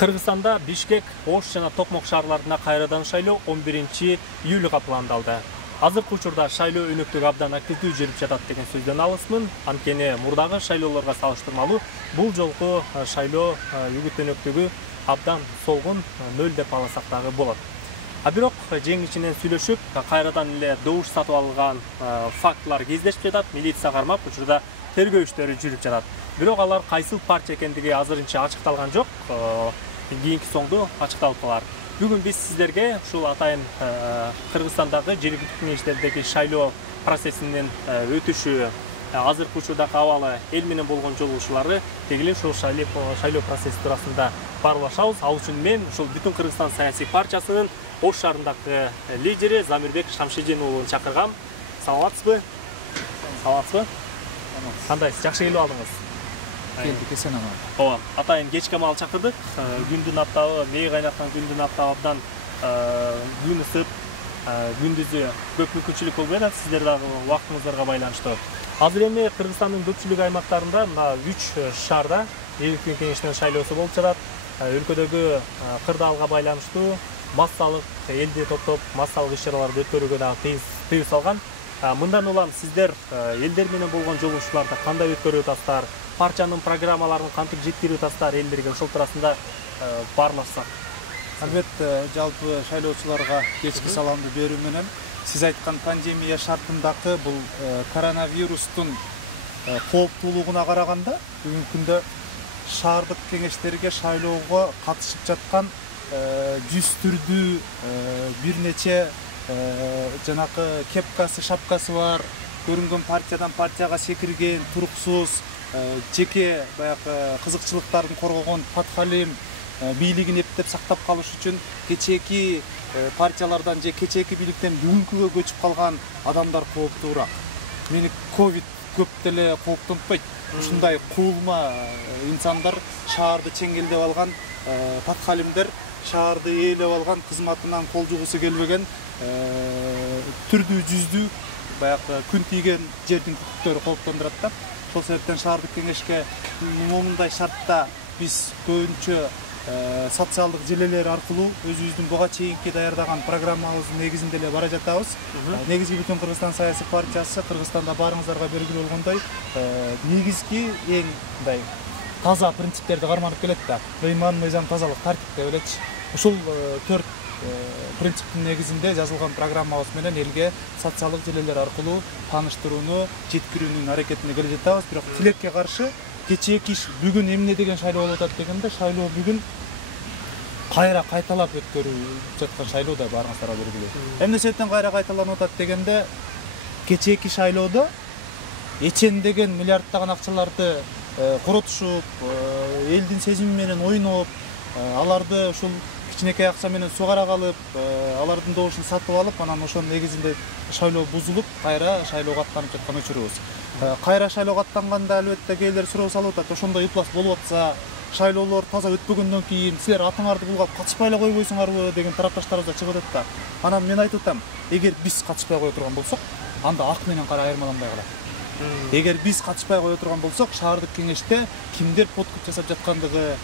Кыргызстанда Бишкек, Ош жана Токмок шаарларына кайрадан шайлоо 11-июлга пландалды. Азыркы учурда шайлоо өнөктүгү абдан активдүү жүрүп жатат деген сөздөн алысмын. Анткени мурдагы шайлоолорго салыштырмалуу бул жолку шайлоо үгүт өнөктүгү абдан солгун, нөл деп алсак дагы болот. А бирок жең ичинен сүйлөшүп, кайрадан эле добуш сатып алган фактылар кездешип жатат. Милиция кармап, учурда тергөө иштери жүрүп жатат. Бирок алар кайсыл партия экендиги азырынча ачыкталган жок. Кийинки соңду ачыкталып калар. Бүгүн биз сиздерге ушул атайын Кыргызстандагы жергиликтүү кеңештердеги шайлоо процессинин өтүшү, азыркы учурдагы абалы, эл менен болгон жолугушуулары, дегеле ушул шайлоо процесси туурасында баарлашабыз. Ал үчүн мен ушул Бүтүн Кыргызстан саясий партиясынын Ош шаарындагы лидери Замирбек Шамшидин уулун чакыргам. Саламатсызбы? Саламатсызбы? Кандайсыз? Жакшы келип алдыңыз? Келдик, эсен аман. Ооба, атайын кечке маал чакырдык. Күндүн аптабы, мээ кайнаткан күндүн аптабы абдан күн ысып, күндүзү көп мүмкүнчүлүк болбой атат. Сиздер дагы убактыңыздарга байланыштуу. Азыр эми Кыргызстандын көпчүлүк аймактарында мына 3 шаарда жергиликтүү кеңештин шайлоосу болуп жатат. Өлкөдөгү кырдаалга байланыштуу массалык элди топтоп массалык иш-чараларды өткөрүүгө дагы тыюу салган. Мындан улам сиздер элдер менен болгон жолугушууларды кандай өткөрүп атасыздар? Партиянын программаларын кантип жеткирип атасыздар элдерге, ошол туурасында баарлашсак. Албетте, жалпы шайлоочуларга кечки саламды берүү менен сиз айткан пандемия шартындагы бул коронавирустун кооптуулугуна караганда бүгүнкү күндө шаардык кеңештерге шайлоого катышып жаткан 100 түрдүү бир нече жанакы кепкасы, шапкасы бар, көрүнгөн партиядан партияга секирген, туруксуз, жеке баягы кызыкчылыктарын коргогон подхалим бийлигин эптеп сактап калыш үчүн кечээки партиялардан же кечээки бийликтен бүгүнкүгө көчүп калган адамдар кооптуураак. Мени ковид көп деле кооптонтпойт. Ушундай куулма инсандар, шаарды чеңгелдеп алган подхалимдер, шаарды ээлеп алган, кызматынан кол жугусу келбеген түрдүү жүздүү баягы күн тийген жердин күчтөрү кооптондурат да. Ошол себептен шаардык кеңешке момундай шартта биз көбүнчө социалдык желелер аркылуу өзүбүздүн буга чейинки даярдаган программабыздын негизинде эле бара жатабыз. Негизги Бүтүн Кыргызстан саясий партиясы Кыргызстанда баарыңыздарга белгилүү болгондой негизги эң мындай таза принциптерди карманып келет да. Ыйман, мыйзам, тазалык, тартип деп элечи. Ушул 4 принциптин негизинде жазылган программабыз менен элге социалдык желелер аркылуу тааныштырууну, жеткирүүнүн аракетине келе жатабыз. Бирок тилекке каршы кечээки бүгүн эмне деген шайлоо болуп атат дегенде, шайлоо бүгүн кайра кайталап өткөрүлүп жаткан шайлоо да баарыңыздарга белгилүү. Эмне себептен кайра кайталанып атат дегенде, кечээки шайлоодо эчендеген миллиарддаган акчаларды коротушуп, элдин сезими менен ойноп, аларды ушул кичинекей акча менен сугара калып, алардын добушун сатып алып, анан ошонун негизинде шайлоо бузулуп, кайра шайлоого аттанып жаткан учурубуз. Кайра шайлоого аттанганда албетте кээдер суроо салып атат, ошондой ыплас болуп атса, шайлоолор таза өтпөгөндөн кийин силер атыңарды булгап катышпай эле койбойсуңарбы деген тарапташтарыбыз да чыгып атат да. Анан мен айтып атам, эгер биз катышпай кое турган болсок, анда ак менен кара айырмаланбай калат. Эгер биз катышпай кое турган болсок, шаардык кеңеште кимдер подкуп жасап жаткандыгы,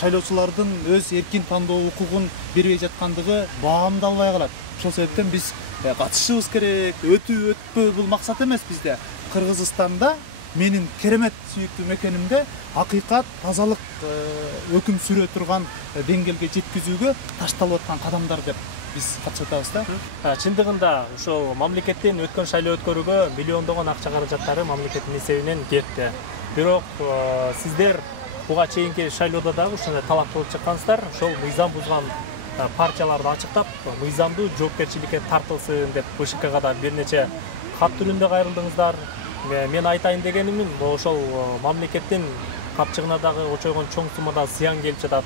шайлоочулардын өз эркин тандоо укугун бербей жаткандыгы баамдалбай калат. Ошол себептен биз катышышыбыз керек, өтпөө бул максат эмес бизде. Кыргызстанда менин керемет сүйүктүү мекенимде акыйкат, тазалык өкүм сүрө турган деңгээлге жеткизүүгө ташталып аткан кадамдар деп биз катышып атабыз да. Чындыгында ошол мамлекеттин өткөн шайлоо өткөрүүгө миллиондогон акча каражаттары мамлекеттин эсебинен кетти. Бирок сиздер буга чейинки шайлоодо дагы ушундай талап кылып чыккансыздар. Ошол мыйзам бузган партияларды ачыктап, мыйзамдуу жоопкерчиликке тартылсын деп БШКга да бир нече кат түрүндө кайрылдыңыздар. Мен айтайын дегенимин, ошол мамлекеттин капчыгына дагы очойгон чоң суммада зыян келип жатат.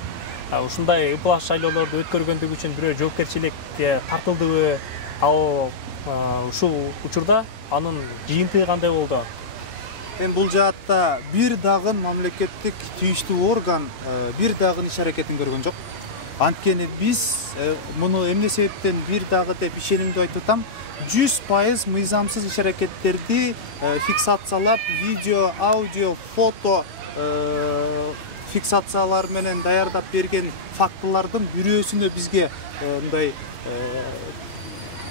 Ушундай ыплас шайлоолорду өткөргөндүгү үчүн бирөө жоопкерчиликке тартылдыбы? Ал ушул учурда анын жыйынтыгы кандай болду? Эми бул жаатта бир дагы мамлекеттик тийиштүү орган бир дагы иш аракетин көргөн жок. Анткени биз муну эмне себептен бир дагы деп ишенимдүү айтып атам, 100% мыйзамсыз иш аракеттерди фиксациялап, видео, аудио, фото фиксациялар менен даярдап берген фактылардын бирөөсүнө бизге мындай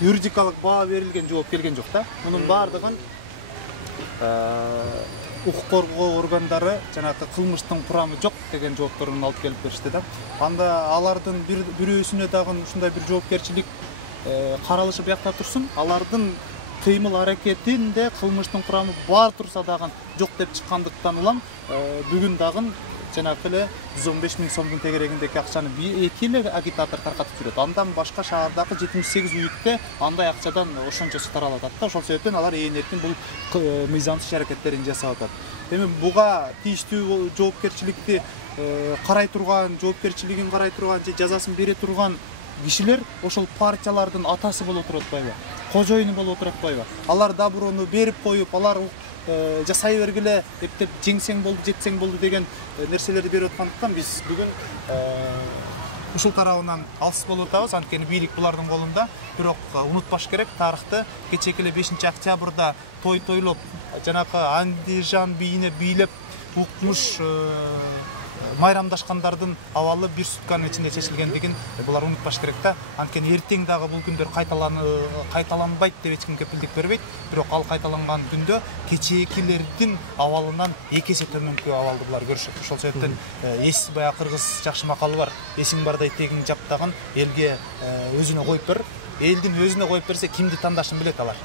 юридикалык баа берилген жооп келген жок да. Мунун баардыгын укук коргоо органдары жанагы кылмыштын курамы жок деген жоопторун алып келип беришти да. Анда алардын бирөөсүнө дагы ушундай бир жоопкерчилик каралышы биякта турсун, алардын кыймыл аракетинде кылмыштын курамы бар турса дагы жок деп чыккандыктан улам бүгүн дагы жанагы эле 115 000 сомдун тегерегиндеги акчаны эки эле агитатор таркатып жүрөт. Андан башка шаардагы 78 уютте андай акчадан ошончосу таралып атат да. Ошол себептен алар ээн эркин бул мыйзамсыз аракеттерин жасап атат. Эми буга тийиштүү жоопкерчиликти карай турган, жоопкерчилигин карай турган же жазасын бере турган кишилер ошол партиялардын атасы болуп отуруп атпайбы? Кожоюну болуп отуруп атпайбы? Алар доброну берип коюп, алар жасай бергиле эптеп жеңсең болду, жетсең болду деген нерселерди берип аткандыктан биз бүгүн ушул тарабынан алсыз болуп атабыз. Анткени бийлик булардын колунда. Бирок унутпаш керек, тарыхты кечеки эле 5 октябрда тойлоп, жанакы Андижан бийине бийлеп, укмуш майрамдашкандардын абалы бир сутканын ичинде чечилгендигин булар унутпаш керек да. Анткени эртең дагы бул күндөр кайталанбайт деп эч ким кепилдик бербейт. Бирок ал кайталанган күндө кечээкилердин абалынан 2 эсе төмөнкү абалды булар көрүшөт. Ошол себептен эс баягы кыргыз жакшы макалы бар. Эсиң бардай тегиң жаптаган элге өзүнө коюп бер. Элдин өзүнө коюп берсе кимди тандашын билет алар.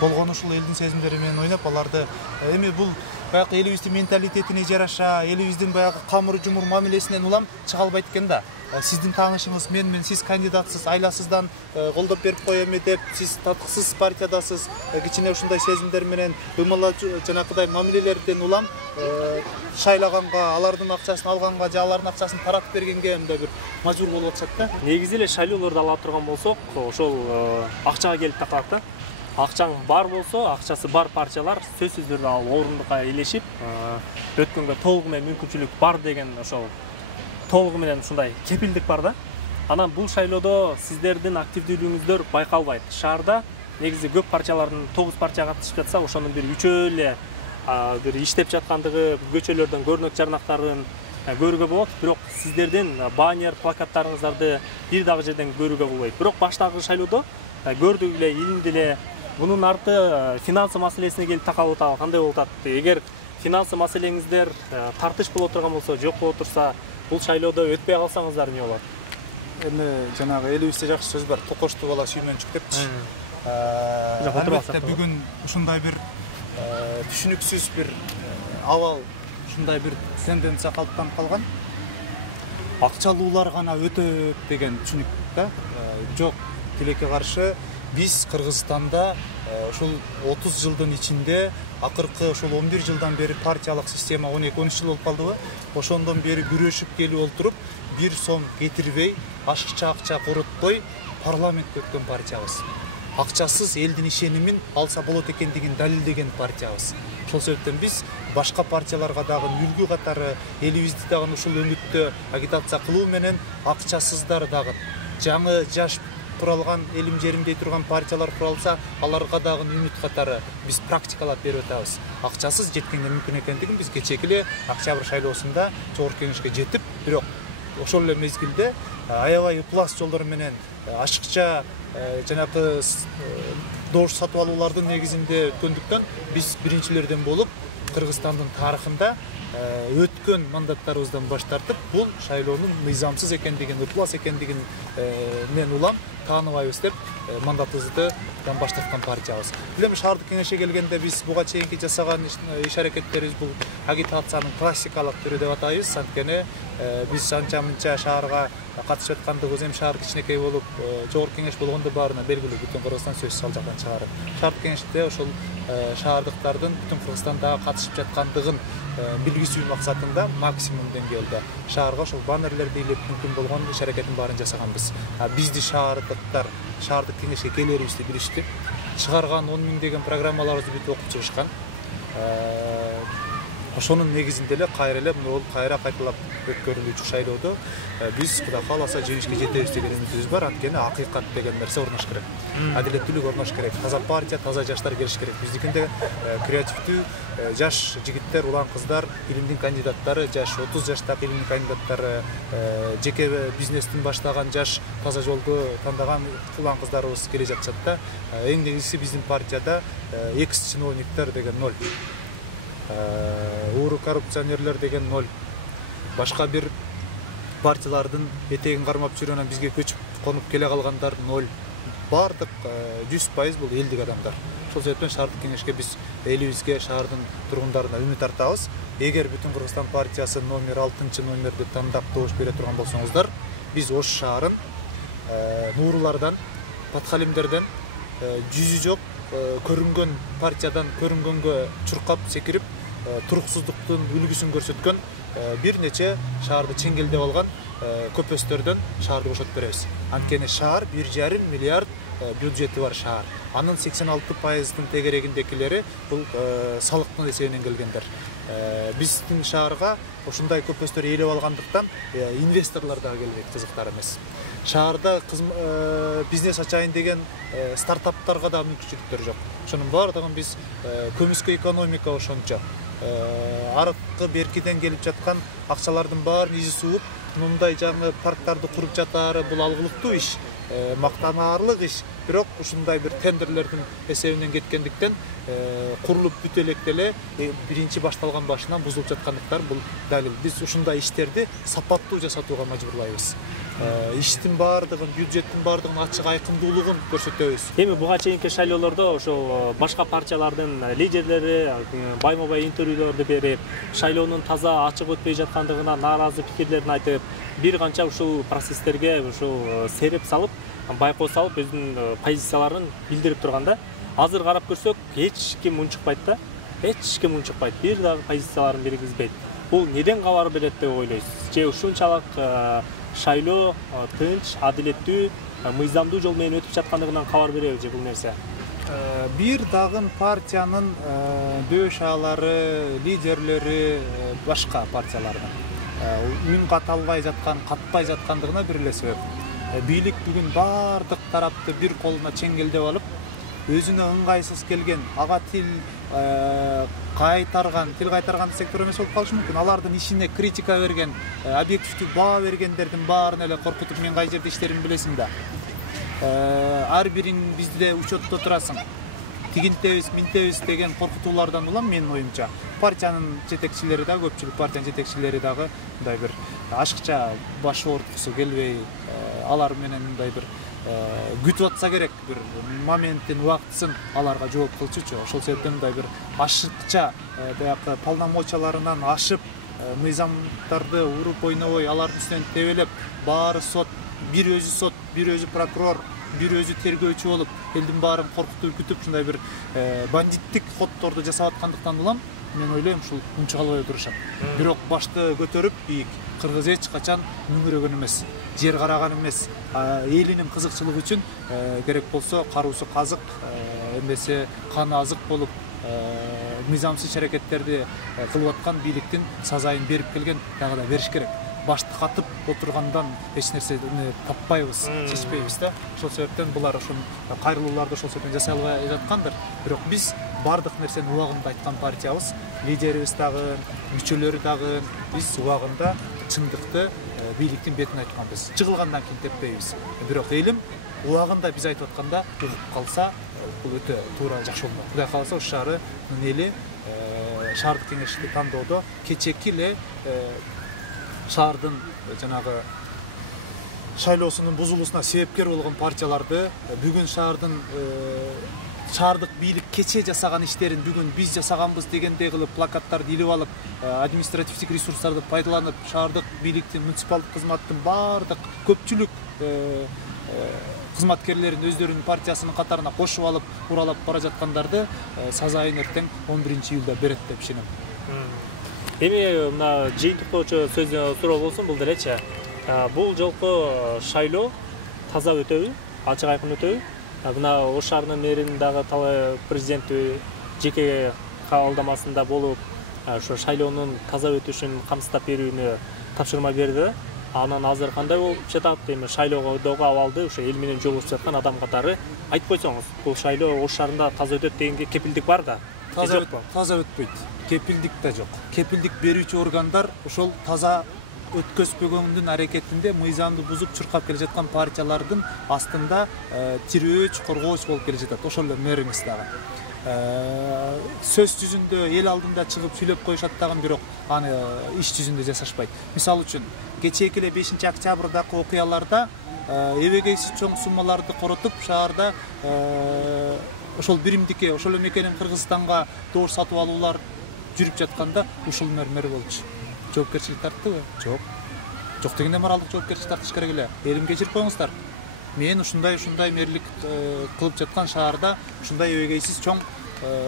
Болгону ушул элдин сезимдери менен ойноп, аларды эми бул баягы элибиздин менталитетине жараша, элибиздин баягы камыр жумур мамилесинен улам чыга албайт экен да. Сиздин таанышыңыз мен сиз кандидатсыз, айласыздан колдоп берип коем деп, сиз татыксыз партиядасыз, кичине ушундай сезимдер менен ымыла жанакыдай мамилелерден улам шайлаганга, алардын акчасын алганга же алардын акчасын таратып бергенге мындай бир мажбур болуп атышат да. Негизи эле шайлоолорду ала турган болсок, ошол акчага келип такалат да. Акчаң бар болсо, акчасы бар партиялар сөзсүз түрдө ал орундукка элешип, өткөнгө толугу менен мүмкүнчүлүк бар деген ошол толугу менен ушундай кепилдик бар да. Анан бул шайлоодо сиздердин активдүүлүгүңүздөр байкалбайт. Шаарда негизи көп партиялардын 9 партия катышып жатса, ошонун бир 3 эле бир иштеп жаткандыгы, көчөлөрдөн көрнөк жарнактарын көрүүгө болот. Бирок сиздердин баннер, плакаттарыңыздарды бир дагы жерден көрүүгө болбойт. Бирок баштагы шайлоодо көрдүк эле, илимди эле. Bunun arты финансы маселесине келип такалып атабы, кандай болуп атат? Эгер финансы маселеңиздер тартыш болуп турган болсо, жок болуп турса, бул шайлоодо өтпөй калсаңыздар эмне болот? Эми жанагы элибизде жакшы сөз бар, токошту бала сүймөнчүк депчи. Албетте бүгүн ушундай бир түшүнүксүз бир абал, ушундай бир тенденция калыптанып калган. Акчалуулар гана өтөт деген түшүнүк да. Жок, тилекке каршы биз Кыргызстанда ушул 30 жылдын ичинде акыркы ушул 11 жылдан бери партиялык система 12-13 жыл болуп калдыбы. Ошондон бери күрөшүп келип олтуруп, 1 сом кетирбей, ашыкча акча коротпой парламентке өткөн партиябыз. Акчасыз элдин ишенимин алса болот экендигин далилдеген партиябыз. Ошол себептен биз башка партияларга дагы үлгү катары элибизди дагы ушул өңүттө агитация кылуу менен акчасыздар дагы жаңы жаш куралган элим жеримдей турган партиялар куралса, аларга дагы үмүт катары биз практикалап берип атабыз. Акчасыз жеткенге мүмкүн экендигин биз кечеки эле октябрь шайлоосунда Жогорку Кеңешке жетип, бирок ошол эле мезгилде аябай пласт жолдор менен ашыкча жанакы добуш сатып алуулардын негизинде өткөндүктөн биз биринчилерден болуп Кыргызстандын тарыхында өткөн мандаттарыбыздан баш тартып, бул шайлоонун мыйзамсыз экендигин, ыплас экендигин мен улам тааныбайбыз деп мандатыбызды баш тарткан партиябыз. Билем шаардык кеңешке келгенде биз буга чейинки жасаган иш аракеттерибиз бул агитациянын классикалык түрү деп атайбыз. Анткени биз анча-мынча шаарга катышып аткандыгыбыз, эми шаар кичинекей болуп, Жогорку Кеңеш болгондо баарына белгилүү, бүтүн Кыргызстан сөзсүз ал жактан чыгарып. Шаардык кеңеште ошол шаардыктардын бүтүн Кыргызстандагы катышып жаткандыгын билгизүү максатында максимум деңгээлде шаарга ошол баннерлерди илеп мүмкүн болгон иш аракеттин баарын жасаганбыз. Бизди шаардыктар шаардык кеңешке келерибизди билишти. Чыгарган 10 000 деген программаларыбызды бүтүп окуп чыгышкан. Ошонун негизинде эле кайра эле бул кайра кайталап өткөрүлүүчү шайлоодо биз Кудай кааласа жеңишке жетебиз деген үмүтүбүз бар. Анткени акыйкат деген нерсе орнош керек. Адилеттүүлүк орнош керек. Таза партия, таза жаштар келиш керек. Биздикинде креативдүү жаш жигиттер, улан кыздар, илимдин кандидаттары, жаш 30 жаштагы илимдин кандидаттары, жеке бизнестин баштаган жаш таза жолду тандаган улан кыздарыбыз келе жатышат да. Эң негизгиси биздин партияда экс чиновниктер деген 0. Ууру коррупционерлер деген 0. Башка бир партиялардын этегин кармап жүрүп анан бизге көчүп конуп келе калгандар 0. Бардык 100% бул элдик адамдар. Ошол себептен шаардык кеңешке биз элибизге, шаардын тургундарына үмүт артабыз. Эгер Бүтүн Кыргызстан партиясы номер 6 номер деп тандап добуш бере турган болсоңуздар, биз Ош шаарын нуурулардан, подхалимдерден, жүзү жок көрүнгөн партиядан көрүнгөнгө чуркап секирип, туруксуздуктун үлгүсүн көрсөткөн бир нече шаарды чеңгелдеп алган көпөстөрдөн шаарды бошотуп беребиз. Анткени шаар 1,5 миллиард бюджети бар шаар. Анын 86%-ын тегерегиндекилери бул салыктын эсебинен келгендер. Биздин шаарга ушундай көпөстөр ээлеп алгандыктан инвесторлор дагы келбейт, кызыктар эмес. Шаарда бизнес ачайын деген стартаптарга да мүмкүнчүлүктөр жок. Ошонун баардыгын биз көмүскө экономика ошончо аркы беркиден келип жаткан акчалардын баарын изи сууп, мындай жаңы парктарды куруп жатаары бул алгылыктуу иш, мактанаарлык иш. Бирок ушундай бир тендерлердин эсебинен кеткендиктен курулуп бүтө электе эле биринчи башталган башынан бузулуп жаткандыктар бул далил. Биз ушундай иштерди сапаттуу жасатууга мажбурлайбыз. Иштин баардыгын, бюджеттин баардыгын ачык айкындуулугун көрсөтөбүз. Эми буга чейинки шайлоолордо ошо башка партиялардын лидерлери байма-бай интервьюлөрдү берип, шайлоонун таза ачык өтпөй жаткандыгына нааразы пикирлерин айтып, бир канча ушул процесстерге ушул сереп салып, байкоо салып, өзүнүн позицияларын билдирип турганда, азыр карап көрсөк, эч ким унчукпайт да. Эч ким унчукпайт, бир дагы позицияларын бергизбейт. Бул неден кабар берет деп ойлойсуз? Же ушунчалык шайлоо тынч, адилеттүү, мыйзамдуу жол менен өтүп жаткандыгынан кабар береби же бул нерсе? Бир дагы партиянын дөшалары, лидерлери башка партиялардын үн каталбай жаткан, катпай жаткандыгына бир эле себеп. Бийлик бүгүн бардык тарапты бир колуна чеңгелдеп алып, өзүнө ыңгайсыз келген, ага тил кайтарган десек туура эмес болуп калышы мүмкүн. Алардын ишине критика берген, объективдүү баа бергендердин баарын эле коркутуп, мен кай жерде иштеримди билесиң да. Ар бириң бизде учетто турасың. Тигинтебиз, минтебиз деген коркутуулардан улам менин оюмча. Партиянын жетекчилери да, көпчүлүк партиянын жетекчилери дагы мындай бир ашыкча баш ооруткусу келбей, алар менен мындай бир күтүп атса керек, бир моменттин убактысын аларга жооп кылчучу. Ошол себептен мындай бир ашыкча баягы полномочияларынан ашып, мыйзамдарды уруп ойнобой, алардын үстүнөн тебелеп, баары сот, бир өзү прокурор, бир өзү тергөөчү болуп, элдин баарын коркутуп үркүтүп, ушундай бир бандиттик ходдорду жасап аткандыктан улам мен ойлойм ушул унча калбай турушат. Бирок башты көтөрүп бийик, кыргыз эч качан мүңүрөгөн эмес, жер караган эмес. Элинин кызыкчылыгы үчүн керек болсо каруусу казык, эмесе каны азык болуп, мыйзамсыз аракеттерди кылып аткан бийликтин сазайын берип келген дагы да бериш керек. Башты катып отургандан эч нерсени таппайбыз, чечпейбиз да. Ошол себептен булар ушун кайрылууларды ошол себептен жасай албай жаткандыр. Бирок биз бардык нерсени убагында айткан партиябыз, лидерибиз дагы, мүчөлөрү дагы биз убагында чындыкты бийликтин бетине айтканбыз. Жыгылгандан кийин теппейбиз. Бирок элим убагында биз айтып атканда угуп калса, бул өтө туура жакшы болмок. Кудай кааласа Ош шаарынын эли шаардык кеңешти тандоодо кечеки эле шаардын жанагы шайлоосунун бузулуусуна себепкер болгон партияларды бүгүн шаардык бийлик кече жасаган иштерин бүгүн биз жасаганбыз дегендей кылып плакаттарды илип алып, административдик ресурстарды пайдаланып, шаардык бийликтин, муниципалдык кызматтын бардык көпчүлүк кызматкерлерин өздөрүнүн партиясынын катарына кошуп алып, уралап бара жаткандарды сазайын эртең 11-июлда берет деп ишенем. Эми мына жыйынтыктоочу сөз суроо болсун, бул делечи. Бул жолку шайлоо таза өтөбү, ачык айкын өтөбү? Мына Ош шаарынын мэринин дагы талай президенти жеке кабылдамасында болуп, ошо шайлоонун таза өтүшүн камсыздап берүүнү тапшырма берди. Анан азыр кандай болуп жатат? Эми шайлоодогу абалды ошо эл менен жолугушуп жаткан адам катары айтып койсоңуз, бул шайлоо Ош шаарында таза өтөт дегенге кепилдик бар да? Таза өтпөйт. Кепилдик да жок. Кепилдик берүүчү органдар ошол таза өткөзбөгөндүн аракетинде мыйзамды бузуп чуркап келе жаткан партиялардын астында тирөөч, коргооч болуп келе жатат. Ошол эле мэриңиз дагы. Сөз жүзүндө эл алдында чыгып сүйлөп коюшат дагы, бирок аны иш жүзүндө жасашпайт. Мисалы үчүн, кечээки эле 5 октябрдагы окуяларда эбегейсиз чоң суммаларды коротуп, шаарда ошол биримдикке, ошол мекенин Кыргызстанга добуш сатып алуулар жүрүп жатканда ушул мэр болчу. Жоопкерчилик тарттыбы? Жок. Жок дегенде моралдык жоопкерчилик тартыш керек эле. Элим кечирип коюңуздар. Мен ушундай мэрлик кылып жаткан шаарда ушундай эбегейсиз чоң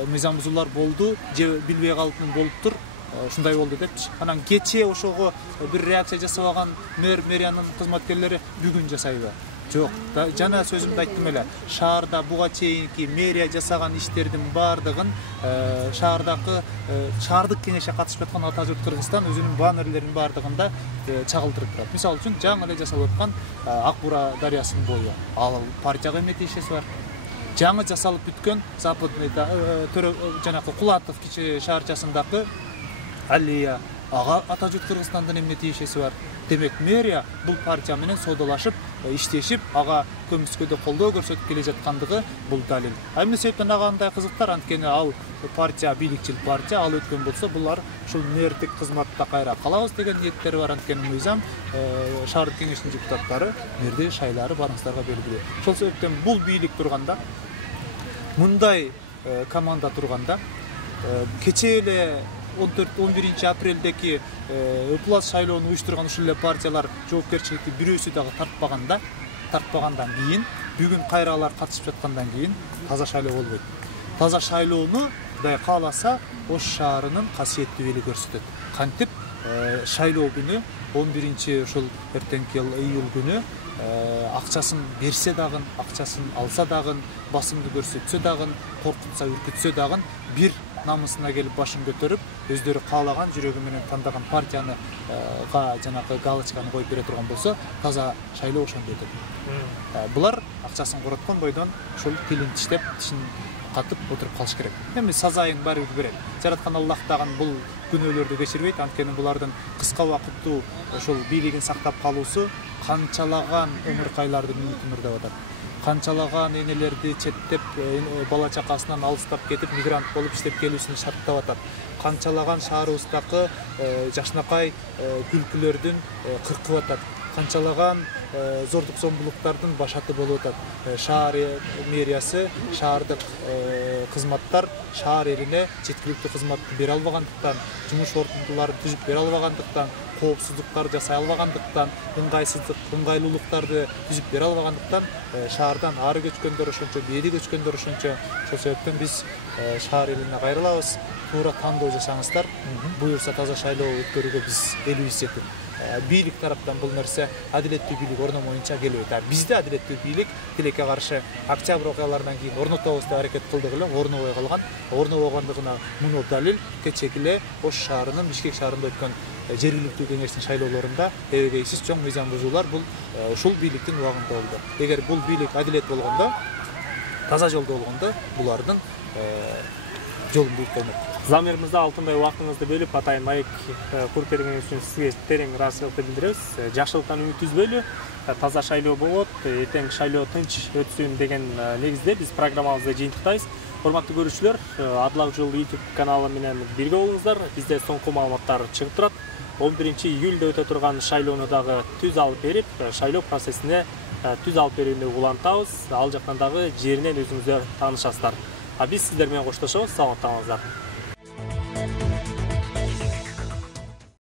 мыйзам бузуулар болду, же билбей калыптын болуптур, ушундай болду депчи. Анан кечээ ошого бир реакция жасабаган мэриянын кызматкерлери бүгүн жасайбы? Жок. Жана сөзүмдү айттым эле. Шаарда буга чейинки мэрия жасаган иштердин баардыгын шаардык кеңешке катышып жаткан Ата журт Кыргызстан өзүнүн баннерлеринин баардыгында чагылдырып турат. Мисалы үчүн жаңы эле жасалып аткан Ак Бура дарыясынын бою. Ал партияга эмне тиешеси бар? Жаңы жасалып бүткөн Западный жанакы Кулатов кичи шаарчасындагы аллея, ага Ата журт Кыргызстандын эмне тиешеси бар? Демек, мэрия бул партия менен соодалашып, иштешип, ага көмүскөдө колдоо көрсөтүп келе жаткандыгы бул далил. Эмне себептен ага андай кызыктар? Анткени ал партия, бийликчил партия, ал өткөн болсо, булар ушул мэрдик кызматта кайра калабыз деген ниеттери бар. Анткени мыйзам шаардык кеңештин депутаттары мэрди шайлары барыңыздарга белгилүү. Ошол себептен бул бийлик турганда, мындай команда турганда, кечээ эле 14-11 апрелдеки ыплас шайлоону уюштурган ушул эле партиялар жоопкерчиликти бирөөсү дагы тартпагандан кийин, бүгүн кайра алар катышып жаткандан кийин таза шайлоо болбойт. Таза шайлоону Кудай кааласа Ош шаарынын касиеттүү эли көрсөтөт. Кантип шайлоо күнү 11 ушул эртеңки июль күнү акчасын берсе дагы, акчасын алса дагы, басымды көрсөтсө дагы, коркутса, үркүтсө дагы бир намысына келип башын көтөрүп, өздөрү каалаган жүрөгү менен тандаган партияны жанакы галочканы коюп бере турган болсо, таза шайлоо ошондой өтөт. Булар акчасын короткон бойдон ушул тилин тиштеп, тишин катып отуруп калыш керек. Эми сазайын баары бир берет. Жараткан Аллах дагы бул күнөөлөрдү кечирбейт, анткени булардын кыска убакыттуу ошол бийлигин сактап калуусу канчалаган өмүркайларды мүнөтүмүрдөп атат. Канчалаган энелерди четтеп, бала чакасынан алыстап кетип, мигрант болуп иштеп келүүсүн шарттап атат. Канчалаган шаарыбыздагы жашнакай күлкүлөрдүн кыркып атат. Канчалаган зордук зомбулуктардын башаты болуп атат. Шаар мэриясы, шаардык кызматтар шаар элине жеткиликтүү кызматты бере албагандыктан, жумуш ордундуларын түзүп бере албагандыктан, коопсуздуктарды жасай албагандыктан, ыңгайлуулуктарды түзүп бере албагандыктан, шаардан ары көчкөндөр ошончо, бери көчкөндөр ошончо. Ошол себептен биз шаар элине кайрылабыз. Туура тандоо жасаңыздар. Буюрса таза шайлоо өткөрүүгө биз элибиз жетет. Бийлик тараптан бул нерсе адилеттүү бийлик орномоюнча келбейт. Бизде адилеттүү бийлик тилекке каршы октябрь окуяларынан кийин орнотобуз деп аракет кылдык эле, орнобой калган. Орнобогондугуна муну далил кечээки эле Ош шаарынын Бишкек шаарында өткөн жергиликтүү кеңештин шайлоолорунда эбегейсиз чоң мыйзам бузуулар бул ушул бийликтин убагында болду. Эгер бул бийлик адилет болгондо, таза жолдо болгондо, булардын жолун бuyup коймок. Замирибизде алтындай убактыңызды бөлүп, атайын маек куруп бергениңиз үчүн сизге терең ыраазычылыкты билдиребиз. Жакшылыктан үмүт үзбөйлү, таза шайлоо болот, эртең шайлоо тынч өтсүн деген негизде биз программабызды жыйынтыктайбыз. Урматтуу көрүүчүлөр, Адыл ак жол YouTube каналы менен бирге болуңуздар. Бизде соңку маалыматтар чыгып турат. 11 июльдө өтө турган шайлоону дагы түз алып берип, шайлоо процессине түз алып берүүнү улантабыз. Ал жактан дагы жеринен өзүңүздөр таанышасыздар. Биз сиздер менен коштошобуз. Саламатта калыңыздар.